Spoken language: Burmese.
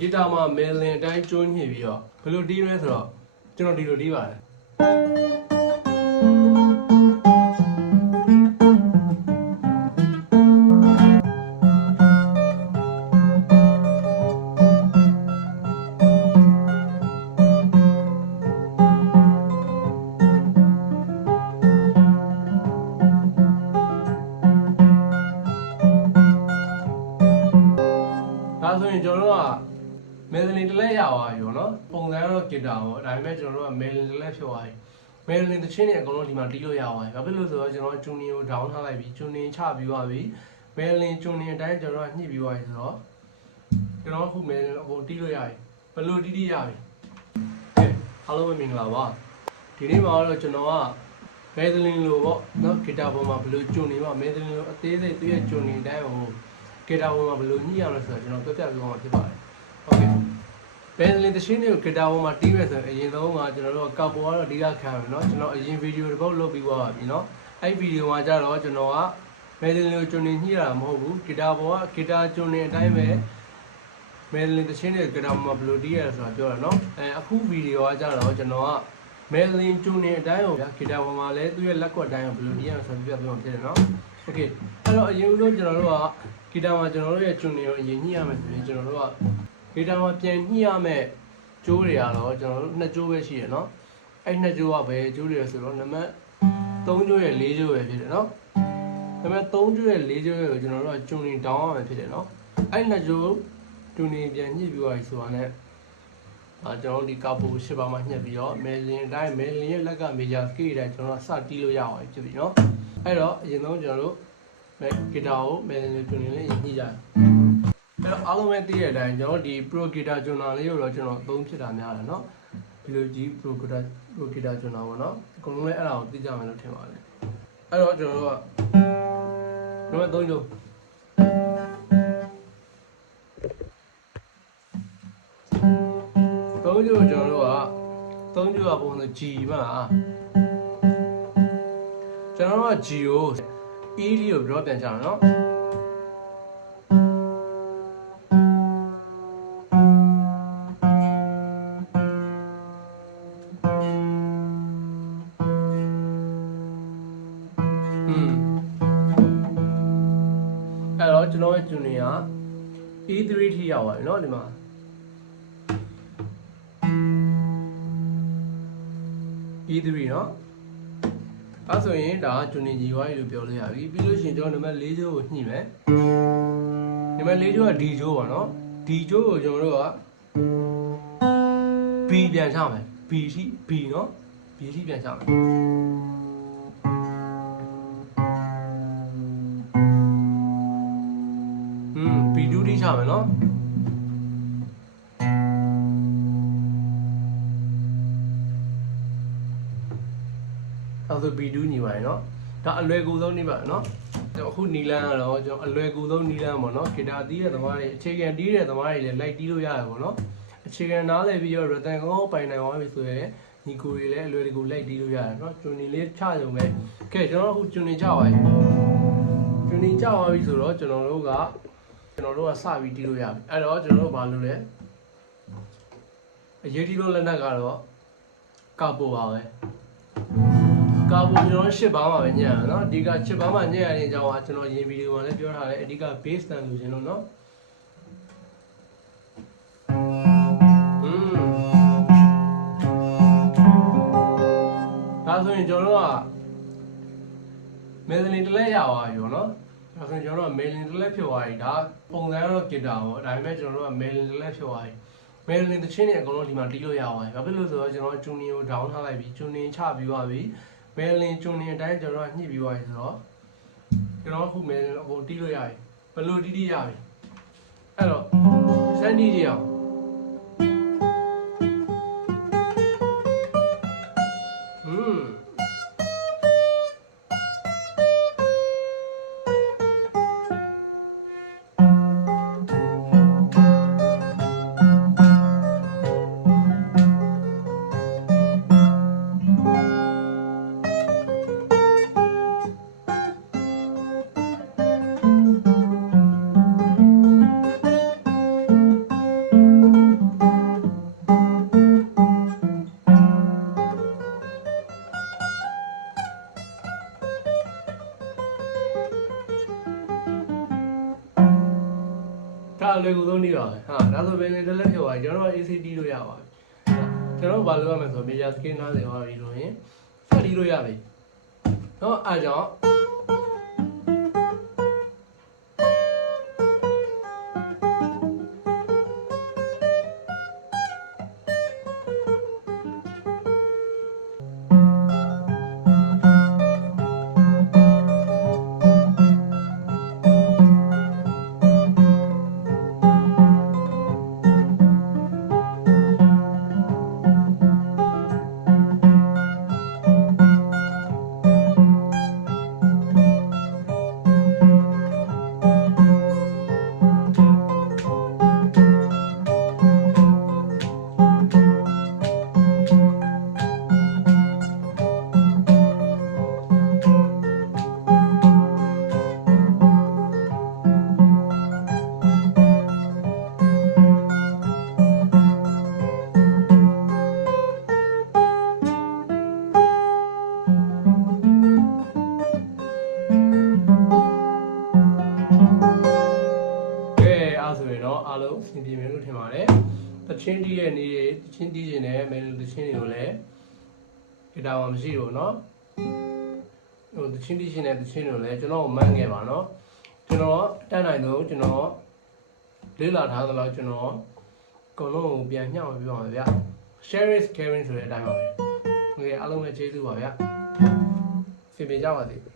ဂီတာမှာမယ်လင်အတိုင်းကျွန်းညှိပြီးတော့ဘယ်လိုတီးလဲဆိုတော့ကျွန်တော်ဒီလိုတီးပါတယ်ဒါဆိုရင်ကျွန်တော်တို့ကမယ်လင်တစ်လက်ရသွားပြီပေါ့နော်ပုံစံကတော့ဂီတာပေါ့ဒါပေမဲ့ကျွန်တော်တို့ကမယ်လင်တစ်လက်ဖြုတ်သွားပြီမယ်လင်တစ်ချင်းနဲ့အကုန်လုံးဒီမှာတီးလို့ရသွားပြီဘာဖြစ်လို့ဆိုတော့ကျွန်တော်ဂျူနီကိုဒေါင်းထားလိုက်ပြီဂျူနီချပြီးသွားပြီမယ်လင်ဂျူနီအတိုင်းကျွန်တော်ကညှိပြီးသွားပြီဆိုတော့ကျွန်တော်အခုမယ်လင်အကုန်တီးလို့ရပြီဘယ်လိုတီးရပြီကဲအားလုံးပဲမင်္ဂလာပါဒီနေ့မှာတော့ကျွန်တော်ကမယ်လင်လိုပေါ့နော်ဂီတာပေါ်မှာဘယ်လိုဂျူနီမှာမယ်လင်လိုအသေးစိတ်သူ့ရဲ့ဂျူနီအတိုင်းဟိုဂီတာပေါ်မှာဘယ်လိုညှိရလဲဆိုတော့ကျွန်တော်ပြပြပြသွားမှာဖြစ်ပါတယ်ဟုတ်ကဲ့ဘယ်လင်တရှင်းတွေကိုဂီတာပေါ်မှာတီးရဲဆိုရင်အရင်ဆုံးကကျွန်တော်တို့ကကောက်ပေါ်ကတော့ဒီကခံရမယ်เนาะကျွန်တော်အရင်ဗီဒီယိုတစ်ပုတ်လုပ်ပြီးသွားပါပြီเนาะအဲ့ဗီဒီယိုမှာကျတော့ကျွန်တော်ကမယ်လင်လိုဂျွန်နေညှိရတာမဟုတ်ဘူးဂီတာပေါ်ကဂီတာဂျွန်နေအတိုင်းပဲမယ်လင်တရှင်းတွေဂီတာပေါ်မှာဘယ်လိုတီးရဲဆိုတာပြောတာเนาะအခုဗီဒီယိုကကျတော့ကျွန်တော်ကမယ်လင်ဂျွန်နေအတိုင်းကိုဂီတာပေါ်မှာလည်းသူ့ရဲ့လက်ကွက်အတိုင်းကိုဘယ်လိုတီးရလဲဆိုပြီးပြပြမှာဖြစ်တယ်เนาะโอเคအဲ့တော့အရင်ဆုံးကျွန်တော်တို့ကဂီတာမှာကျွန်တော်တို့ရဲ့ဂျွန်နေကိုအရင်ညှိရမယ်ဆိုရင်ကျွန်တော်တို့ကဂီတာမှာပြန်ညှိရမယ်ကျိုးတွေကတော့ကျွန်တော်တို့နှစ်ကျိုးပဲရှိရเนาะအဲ့နှစ်ကျိုးကပဲကျိုးတွေဆိုတော့နံပါတ်3ကျိုးရဲ့4ကျိုးပဲဖြစ်တယ်เนาะနံပါတ်3ကျိုးရဲ့4ကျိုးကိုကျွန်တော်တို့ကဂျွန်နေတောင်းရမယ်ဖြစ်တယ်เนาะအဲ့နှစ်ကျိုးဂျွန်နေပြန်ညှိပြီးသွားပြီဆိုတာနဲ့ကျွန်တော်တို့ဒီကာပိုရှစ်ပါးမှာညှက်ပြီးတော့မယ်လင်အတိုင်းမယ်လင်ရဲ့လက်ကမေဂျာစကေးအတိုင်းကျွန်တော်ကစတီးလို့ရအောင်ဖြစ်ပြီเนาะအဲ့တော့အရင်ဆုံးကျွန်တော်တို့ဂီတာကိုမယ်လင်ဂျွန်နေလေးညှိကြတယ်အဲ့တော့အားလုံးပဲသိတဲ့အတိုင်းကျွန်တော်ဒီ Pro Guitar Journal လေးကိုတော့ကျွန်တော်သုံးဖြစ်တာများတယ်เนาะဒီလိုကြီး Pro Guitar Journal ပေါ့เนาะအကုန်လုံးလည်းအဲ့ဒါကိုသိကြမယ်လို့ထင်ပါတယ်အဲ့တော့ကျွန်တော်တို့ကနံပါတ်3ကျိုးကျွန်တော်တို့က3ကျိုးကပုံစံ G ပါကျွန်တော်တို့က G ကို E လေးကိုပြောပြန်ချတာเนาะအဲ့တော့ကျွန်တော်ရဲ့ဂျူနီယာ E3 ထိရောက်သွားပြီเนาะဒီမှာ E3 เนาะအဲ့ဆိုရင်ဒါဂျူနီကြီးွားကြီးလို့ပြောလို့ရပြီပြီးလို့ရှိရင်ကျွန်တော်နံပါတ်4ကျိုးကိုညှိမယ်နံပါတ်4ကျိုးက D ကျိုးပါเนาะ D ကျိုးကိုကျွန်တော်တို့က B ပြန်ချမယ် B ထိ B เนาะ B ထိပြန်ချမယ်B2 ထိချမယ်เนาะအဲ့ဆို B2 ညီပါရယ်เนาะဒါအလွယ်ကူဆုံးနေပါเนาะအခုနီလန်းကတော့ကျွန်တော်အလွယ်ကူဆုံးနီလန်းပေါ့เนาะဂီတာတီးတဲ့သမားတွေအခြေခံတီးတဲ့သမားတွေလည်းလိုက်တီးလို့ရတယ်ပေါ့เนาะအခြေခံနားလည်ပြီးတော့ rhythm ကောင်းပိုင်နိုင်သွားပြီဆိုရင်ညီကိုတွေလည်းအလွယ်တကူလိုက်တီးလို့ရတယ်เนาะဂျွန်နီလေးချရုံပဲကဲကျွန်တော်အခုဂျွန်နီချပါပြီဂျွန်နီချသွားပြီဆိုတော့ကျွန်တော်တို့ကစပြီးတီးလို့ရပြီအဲ့တော့ကျွန်တော်တို့ဘာလုပ်လဲအရေးကြီးဆုံးလက်နက်ကတော့ကာပိုပါပဲကာပိုကျွန်တော်10ပါးမှာပဲညံ့ရเนาะအဓိက10ပါးမှာညံ့ရတဲ့အကြောင်းကကျွန်တော်ရင်ဗီဒီယိုမှာလည်းပြောထားတယ်အဓိက bass တန်လို့ရှင်လို့เนาะဒါဆိုရင်ကျွန်တော်တို့ကမယ်လင်တစ်လက်ရသွားပြီပေါ့เนาะဒါဆိုရင်ကျွန်တော်တို့ကမယ်လင်တစ်လက်ဖြစ်သွားပြီဒါပုံစံကတော့ဂီတာပေါ့ဒါပေမဲ့ကျွန်တော်တို့ကမယ်လင်တစ်လက်ဖြစ်သွားပြီမယ်လင်တစ်ချင်းနဲ့အကုန်လုံးဒီမှာတီးလို့ရသွားပြီဘာဖြစ်လို့ဆိုတော့ကျွန်တော်ဂျူနီကိုဒေါင်းထားလိုက်ပြီဂျူနီချပြီးသွားပြီမယ်လင်ဂျူနီအတိုင်းကျွန်တော်ကညှိပြီးသွားပြီဆိုတော့ကျွန်တော်အခုမယ်လင်အကုန်တီးလို့ရပြီဘယ်လိုတီးရပြီအဲ့တော့စမ်းတီးကြည့်အောင် ပါပဲဟာဒါဆိုဘယ်နေတလဲပြောပါကျွန်တော် ACD လို့ရပါပြီကျွန်တော်ဘာလုပ်ရမလဲဆို major scale နားလည်သွားပြီလို့ရင်စတီးလို့ရပြီเนาะအားကြောင့်အားလုံးအဆင်ပြေမယ်လို့ထင်ပါတယ်။တချင်းတီးရဲ့နေ့တချင်းတီးခြင်းနဲ့မယ်လို့တချင်းတွေကိုလည်းဒီတာမှမရှိဘူးเนาะ။ဟိုတချင်းတီးခြင်းနဲ့တချင်းတွေကိုလည်းကျွန်တော်မှန်းခဲ့ပါเนาะ။ကျွန်တော်တန်းနိုင်တော့ကျွန်တော်လေ့လာထားသလောက်ကျွန်တော်အကုန်လုံးကိုပြန်ညှောက်ပြပါမယ်ဗျာ။ Share is caring ဆိုတဲ့အတိုင်းပါပဲ။ဟုတ်ကဲ့အားလုံးပဲကျေးဇူးပါဗျာ။အဆင်ပြေကြပါစေ။